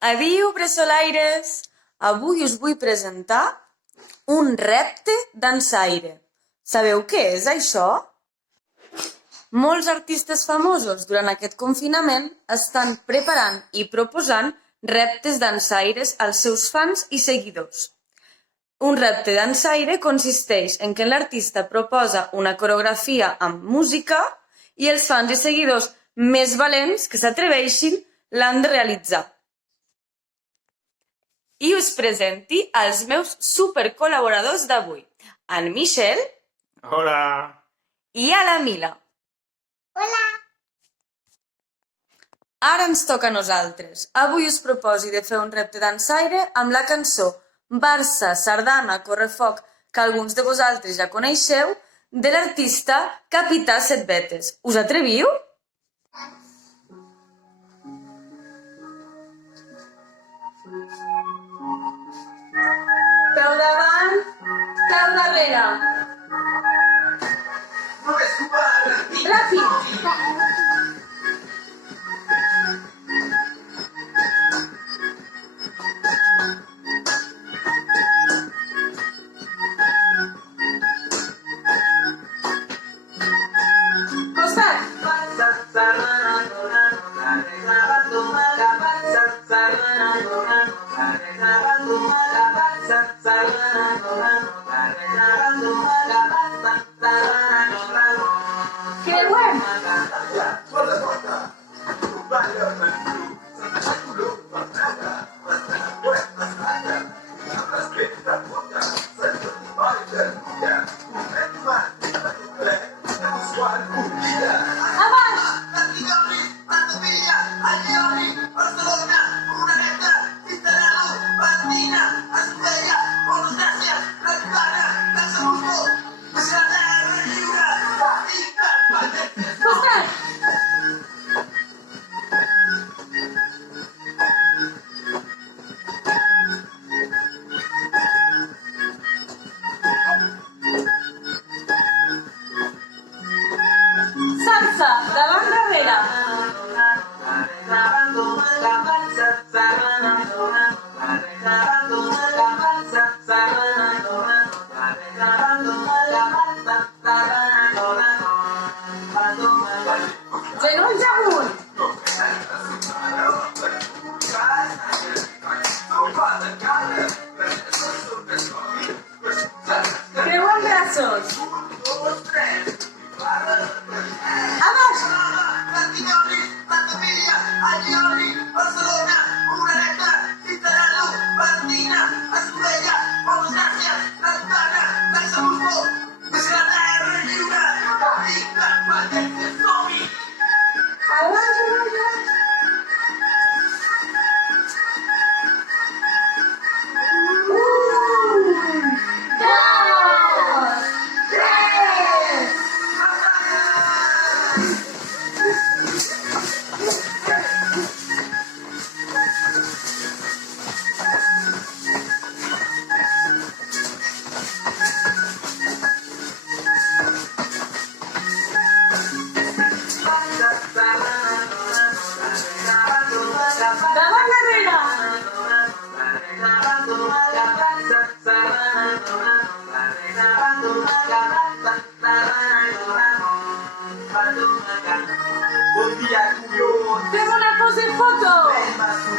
Adiu, bressolaires! Avui us vull presentar un repte dansaire. Sabeu què és això? Molts artistes famosos durant aquest confinament estan preparant i proposant reptes dansaires als seus fans i seguidors. Un repte dansaire consisteix en què l'artista proposa una coreografia amb música i els fans i seguidors més valents que s'atreveixin l'han de realitzar. I us presenti els meus supercol·laboradors d'avui, en Michel Hola! i a la Mila. Hola! Ara ens toca a nosaltres. Avui us proposi de fer un repte dansaire amb la cançó Barça, Sardana, Correfoc, que alguns de vosaltres ja coneixeu, de l'artista Capità Setbetes. Us atreviu? Peu davant, peu darrere. Ràpid! Costat! Creuem! Abaix! Costat! Salsa, davant darrere. Genolls amunt. Creuem braços. Abaix. Davant darrere. Fem una pose foto.